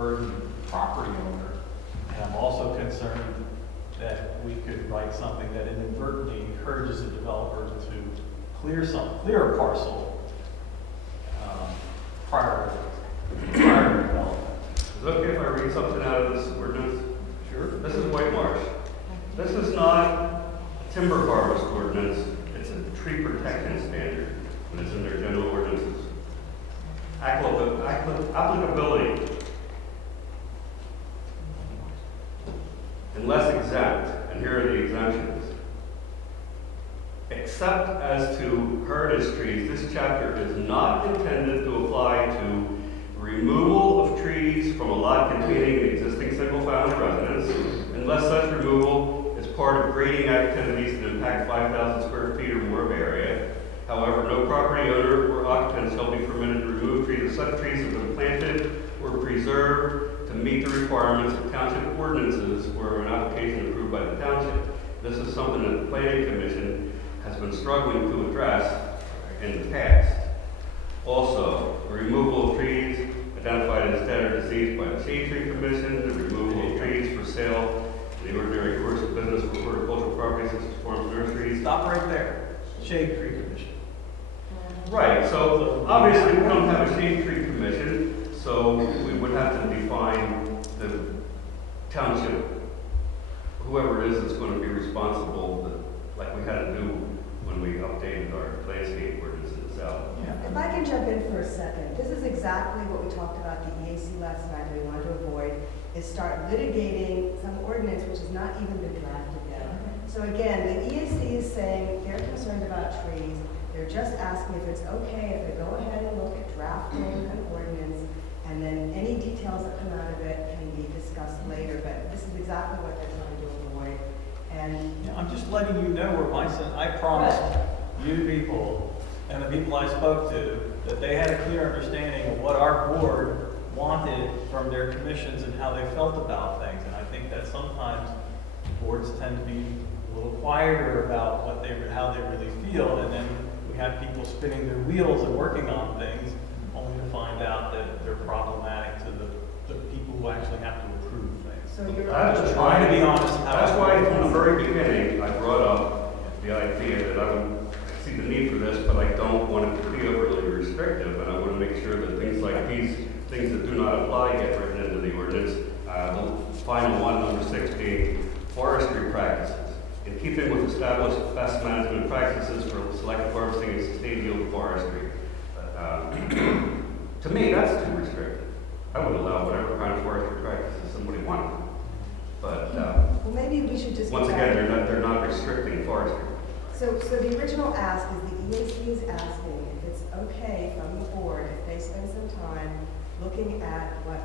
burden the property owner. And I'm also concerned that we could write something that inadvertently encourages a developer to clear a parcel prior to development. Is it okay if I read something out of this ordinance? Sure. This is White Marsh. This is not a timber harvest ordinance, it's a tree protection standard, and it's in their general ordinances. Applicability. Unless exempt, and here are the exemptions. Except as to heritage trees, this chapter is not intended to apply to removal of trees from a lot containing an existing single-family residence, unless such removal is part of grading activities that impact 5,000 square feet or more of area. However, no property owner or occupant shall be permitted to remove trees if such trees have been planted or preserved to meet the requirements of township ordinances or an application approved by the township. This is something that the Planning Commission has been struggling to address in the past. Also, the removal of trees identified as dead or diseased by the Shade Tree Commission, the removal of trees for sale in the ordinary course of business for horticultural properties such as farms and nurseries. Stop right there. Shade Tree Commission. Right, so obviously we don't have a Shade Tree Commission, so we would have to define the township, whoever it is that's going to be responsible, like we had to do when we updated our landscape ordinances out. If I can jump in for a second, this is exactly what we talked about the EAC last night that we wanted to avoid, is start litigating some ordinance which has not even been drafted yet. So again, the EAC is saying they're concerned about trees. They're just asking if it's okay if they go ahead and look at drafting an ordinance, and then any details that come out of it can be discussed later. But this is exactly what they're trying to avoid. And Yeah, I'm just letting you know where I promised you people and the people I spoke to that they had a clear understanding of what our board wanted from their commissions and how they felt about things. And I think that sometimes boards tend to be a little quieter about how they really feel, and then we have people spinning their wheels and working on things only to find out that they're problematic to the people who actually have to approve things. so you're Just trying to be honest. That's why from the very beginning, I brought up the idea that I don't see the need for this, but I don't want it to be overly restrictive, and I want to make sure that things like these, things that do not apply, get written into the ordinance. The final one, number 6, being forestry practices. In keeping with established best management practices for selective harvesting and sustained yield forestry. To me, that's too restrictive. I would allow whatever kind of forestry practices somebody wanted. But well, maybe we should just once go again, back. they're not restricting forestry. So the original ask is the EAC is asking if it's okay from the board if they spend some time looking at what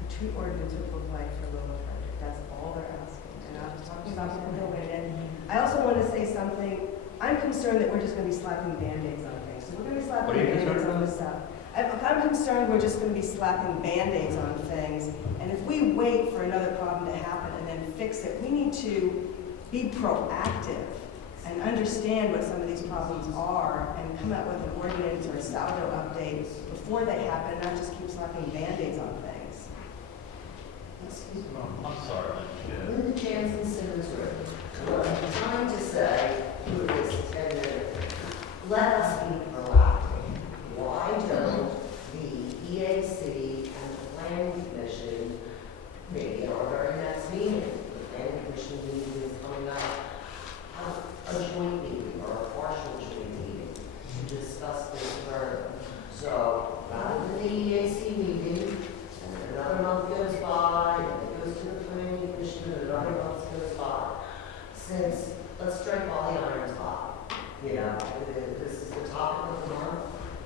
the tree ordinance would look like for Lower Frederick. That's all they're asking. And I was talking about that and I also want to say something. I'm concerned that we're just going to be slapping Band-Aids on things. So we're going to be slapping What are you Band-Aids concerned on this stuff. I'm concerned we're just going to be slapping Band-Aids on things. And if we wait for another problem to happen and then fix it, we need to be proactive and understand what some of these problems are and come up with an ordinance or a saldo update before they happen, not just keep slapping Band-Aids on things. Excuse me. I'm sorry. Yeah. Linda Jansen, Simmons Road. What I'm trying to say through this 10 minutes, let us be proactive. Why don't the EAC and the Planning Commission, maybe at our very next meeting, the Planning Commission meeting is coming up, have a joint meeting or a partial joint meeting to discuss this further. So rather than the EAC meeting, and another month goes by, and it goes to the Planning Commission, and another month goes by, since, let's strike while the iron's hot. You know, this is the topic of the month,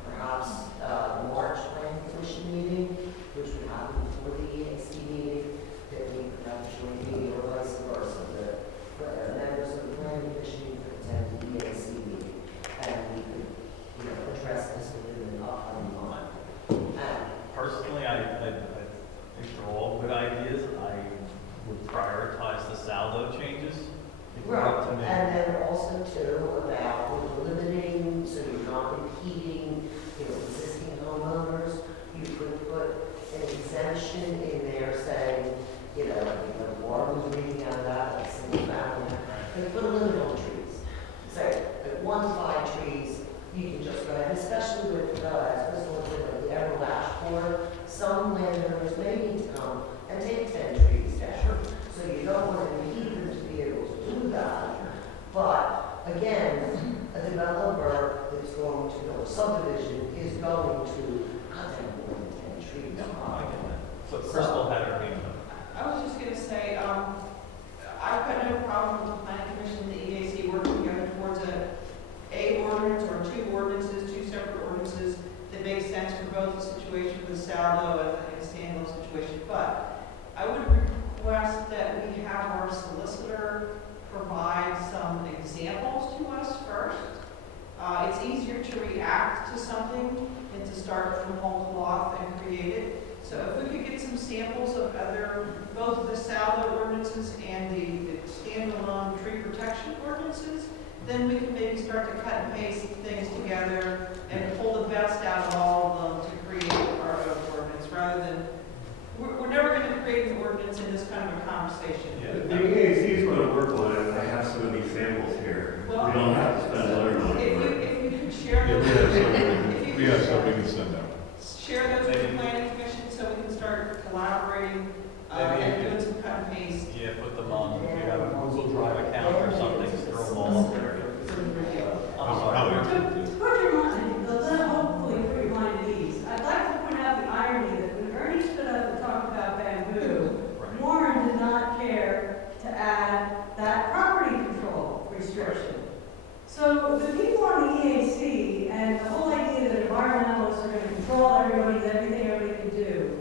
perhaps the March Planning Commission meeting, which would happen before the EAC meeting, that we could have a joint meeting or vice versa. The members of the Planning Commission could attend the EAC meeting, and we could, you know, address this within an upcoming month. Personally, I think they're all good ideas. I would prioritize the saldo changes. If it were Right, up to me. and then also too about limiting, so you're not impeding, you know, existing homeowners. You could put an exemption in there saying, you know, like water was reading out of that, like single family, and put a limit on trees. Say, like 1 to 5 trees, you can just go ahead, especially with, as Crystal said, like the Everlash Corps, some landowners may need to come and take 10 trees down. So you don't want to impede them to be able to do that. But again, a developer that's going to build a subdivision is going to cut down more than 10 trees. I get that. So Crystal had her hand up. I was just gonna say, I've got no problem with the planning commission and the EAC working together towards a ordinance or 2 ordinances, 2 separate ordinances that make sense for both the situation with the Saldo and the standalone situation. But I would request that we have our solicitor provide some examples to us first. It's easier to react to something than to start from whole cloth and create it. So if we could get some samples of both the Saldo ordinances and the standalone tree protection ordinances, then we can maybe start to cut and paste things together and pull the best out of all of them to create our own ordinance, rather than, we're never going to create an ordinance in this kind of a conversation. The EAC is going to work on it. I have some of these samples here. We Well, don't have to spend another money. If you could share Yeah, those, we have something we can send out. share those with the planning commission so we can start collaborating and doing some cut and paste. Yeah, put them on, if you have a Google Drive account or something, throw them all up there. I'm sorry. To put your mind, hopefully put your mind at ease, I'd like to point out the irony that when Ernie stood up and talked about bamboo, Right. Warren did not care to add that property control restriction. So the people on the EAC and the whole idea that environmentalists are going to control everything everybody can do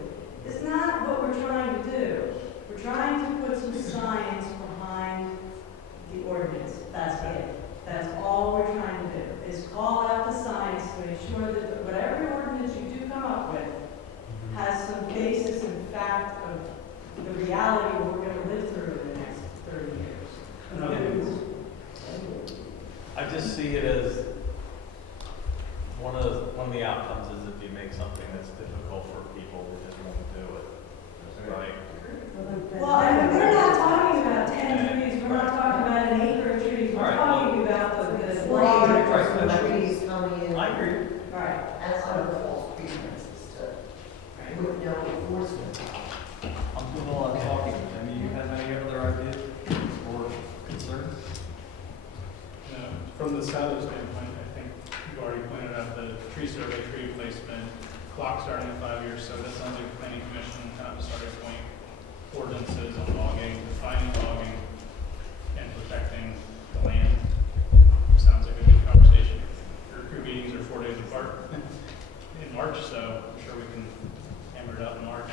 is not what we're trying to do. We're trying to put some science behind the ordinance. That's it. That's all we're trying to do, is call out the science to make sure that whatever ordinance you do come up with has some basis in fact of the reality of what we're going to live through in the next 30 years. I just see it as one of the outcomes is if you make something that's difficult for people, they just won't do it. Right? Well, and we're not talking about 10 trees, we're not talking about an acre of trees, All we're right, talking about the Large Right. trees coming in. I agree. Right. And other false pretenses to, with no enforcement. I'm doing a lot of talking. Any of you have any other ideas or concerns? From the Saldo standpoint, I think you already pointed out the tree survey, tree replacement, clock starting at 5 years, so that sounds like the planning commission kind of a starting point. Ordinances on logging, defining logging, and protecting the land. Sounds like a good conversation. Your crew meetings are 4 days apart in March, so I'm sure we can hammer it out in March.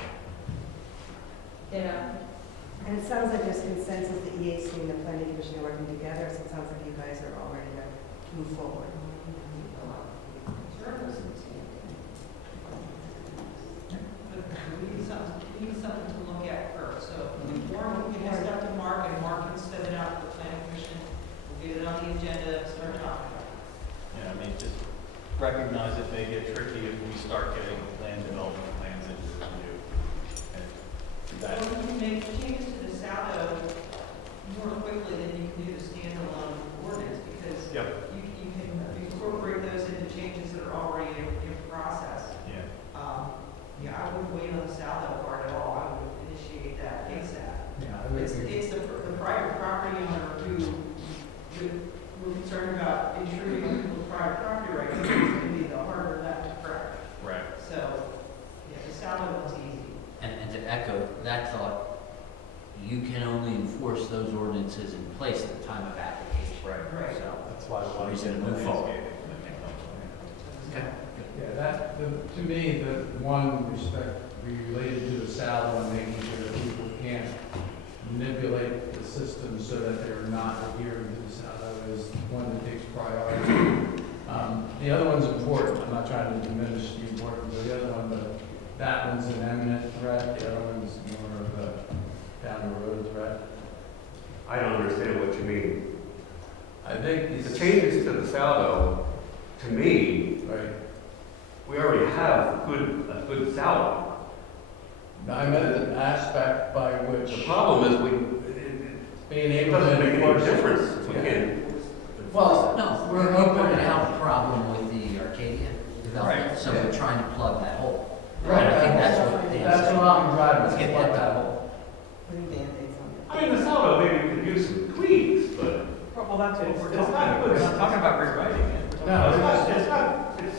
Yeah. And it sounds like there's consensus, the EAC and the planning commission are working together, so it sounds like you guys are all ready to move forward. But we need something to look at first. So Warren, we can have stuff to Mark, and Mark can send it out to the planning commission. We'll get it on the agenda and start talking about it. Yeah, I mean, just recognize it may get tricky if we start getting land development plans into review. And that, Or we can make changes to the Saldo more quickly than you can do the standalone ordinance, because yep, you can incorporate those into changes that are already in process. yeah. Yeah, I wouldn't wait on the Saldo part at all. I would initiate that ASAP. It's the private property owner who we're concerned about intruding on people's private property rights. It's going to be the harder nut to crack. Right. So, yeah, the Saldo one's easy. And to echo that thought, you can only enforce those ordinances in place at the time of application. Right. Right. So, That's why I Reason said to move forward. okay. Yeah, to me, the one respect related to the Saldo and making sure that people can't manipulate the system so that they're not adhering to the Saldo is one that takes priority. The other one's important. I'm not trying to diminish the importance of the other one, but that one's an imminent threat. The other one's more of a down the road threat. I don't understand what you mean. I think The changes to the Saldo, to me, right. we already have a good saldo. I meant an aspect by which The problem is being it able doesn't to make any enforce. difference if we Yeah. can't. Well, no, we're going to have a problem with the Arcadia development, Right. so we're trying to plug that hole. Right, And I think that's what Dan's That's saying. what I'm driving. Let's get that hole. Putting Band-Aids on it. I mean, the Saldo maybe could use some tweaks, but Well, that's what we're It's talking not about. good. We're not talking about rewriting it. No,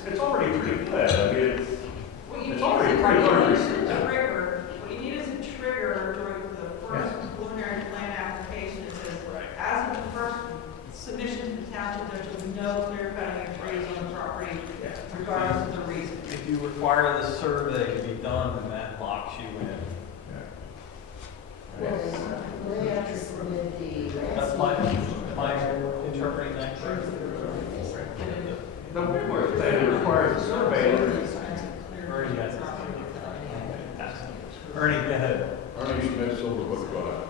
it's already pretty clear. I mean, it's, What you It's need already is pretty hard to a restrict that. trigger, what you need is a trigger during the first preliminary plan application that says, as of the first submission to the township, there shall be no clear cutting of trees on the property, regardless of the reason. If you require the survey to be done, then that locks you in. That's my interpreting that correctly. the work that requires a survey. Ernie has it. Ernie, go ahead. Ernie Schmidt, Silverwood Drive.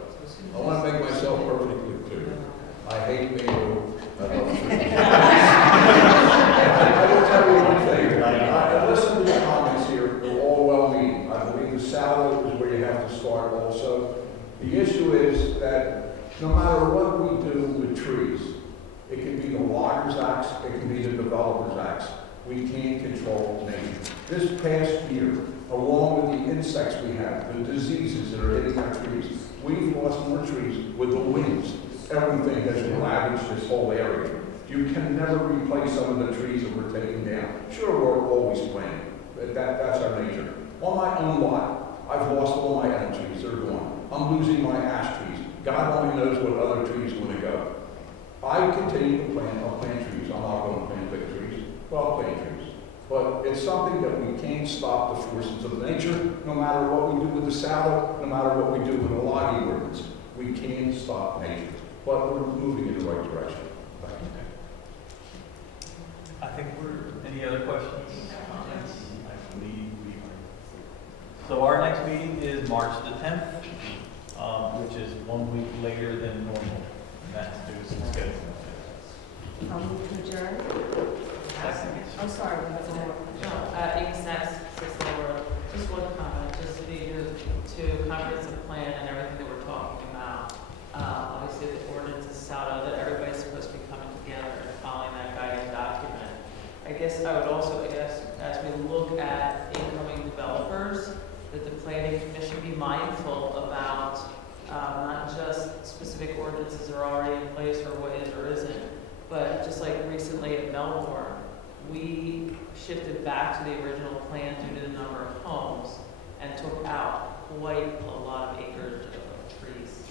I want to make myself perfectly clear. I hate being rude. I will tell you one thing. I listened to the comments here. They're all well-meaning. I believe the salary is where you have to start also. The issue is that no matter what we do with trees, it can be the Loggers Acts, it can be the Developers Acts. We can't control nature. This past year, along with the insects we have, the diseases that are hitting our trees, we've lost more trees with the winds. Everything has ravaged this whole area. You can never replace some of the trees that we're taking down. Sure, we're always planting, but that's our nature. On my own lot, I've lost all my elm trees, they're gone. I'm losing my ash trees. God only knows what other trees are going to go. I continue to plant, I'll plant trees. I'm not going to plant big trees, but I'll plant trees. But it's something that we can't stop the forces of nature, no matter what we do with the saddle, no matter what we do with the logging ordinance. We can't stop nature, but we're moving in the right direction. Thank you. I think any other questions? Comments? I believe we are. So our next meeting is March the 10th, which is 1 week later than normal. And that's due to some scheduling. I'll move to adjourn. I'm sorry, we have more. No, Amy Sachs, 6 Lower, just one comment, just to comprehensive plan and everything that we're talking about. Obviously, the ordinance is out of that everybody's supposed to be coming together and following that guiding document. I guess I would also ask, as we look at incoming developers, that the planning commission be mindful about not just specific ordinances that are already in place or what is or isn't, but just like recently at Melbourne, we shifted back to the original plan due to the number of homes and took out quite a lot of acres of trees.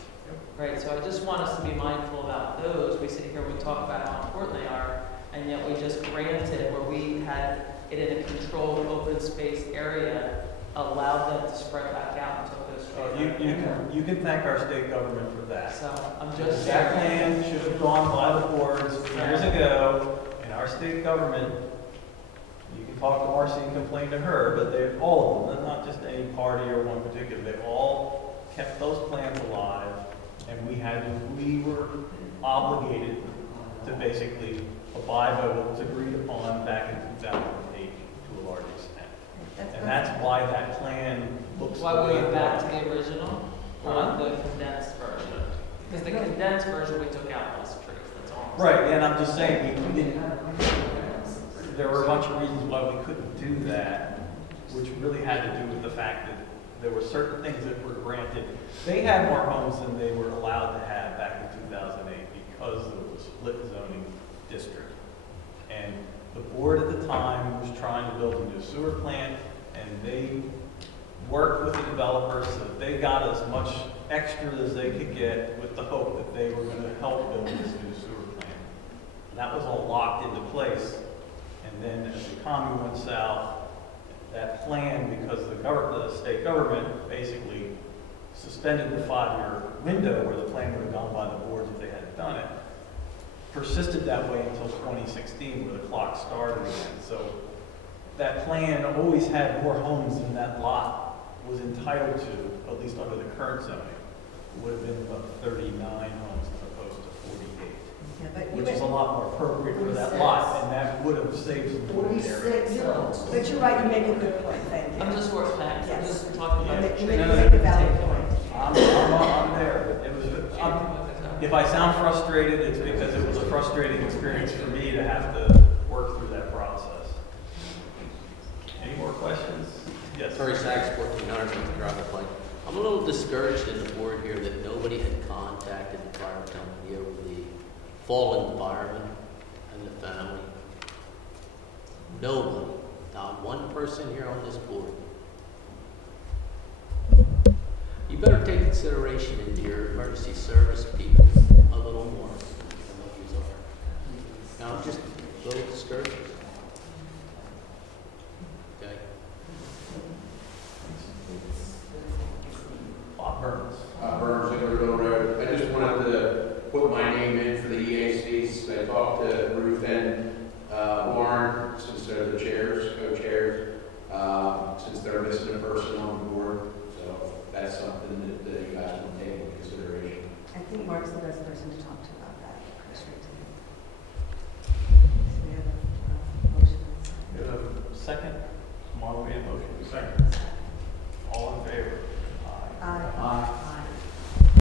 Right, so I just want us to be mindful about those. We sit here, we talk about how important they are, and yet we just granted where we had it in a controlled open space area, allowed them to spread back out and took those trees. You can thank our state government for that. So I'm just That sharing. plan should have gone by the boards years ago, and our state government, you can talk to Marcy and complain to her, but they, all of them, not just any party or one particular, they all kept those plans alive, and we were obligated to basically abide by what was agreed upon back in 2008 to a large extent. And that's why that plan looks the Why we way it went back does. to the original, or the condensed version? Because the condensed version, we took out less trees, that's all. I'm saying. Right, and I'm just saying, we didn't, there were a bunch of reasons why we couldn't do that, which really had to do with the fact that there were certain things that were granted. They had more homes than they were allowed to have back in 2008 because there was a split zoning district. And the board at the time was trying to build a new sewer plant, and they worked with the developers so that they got as much extra as they could get with the hope that they were going to help build this new sewer plant. And that was all locked into place. And then as the economy went south, that plan, because the state government basically suspended the 5-year window where the plan would have gone by the boards if they hadn't done it, persisted that way until 2016 where the clock started again. So that plan always had more homes than that lot was entitled to, at least under the current zoning. It would have been about 39 homes as opposed to 48. Yeah, but you which is a may- lot more appropriate for that lot, and that would have saved some wood area. 46 homes. But you're right, you make a good point, thank you. I'm just working, thanks, I'm Yes. just talking about. You the make No, no, a valid point. I'm there, but it was, if I sound frustrated, it's because it was a frustrating experience for me to have to work through that process. Any more questions? Yes. Terry Sachs, 1400 Drive Point. I'm a little discouraged in the board here that nobody had contacted the fire company over the fallen fireman and the family. Nobody, not one person here on this board. You better take consideration into your emergency service people a little more than what you are. Now, I'm just a little discouraged. Okay? Bob Burns. Burns, River Road. I just wanted to put my name in for the EACs. I talked to Ruth and Lauren, since they're the chairs, co-chairs, since they're missing a person on the board. So that's something that you guys want to take into consideration. I think Mark's the best person to talk to.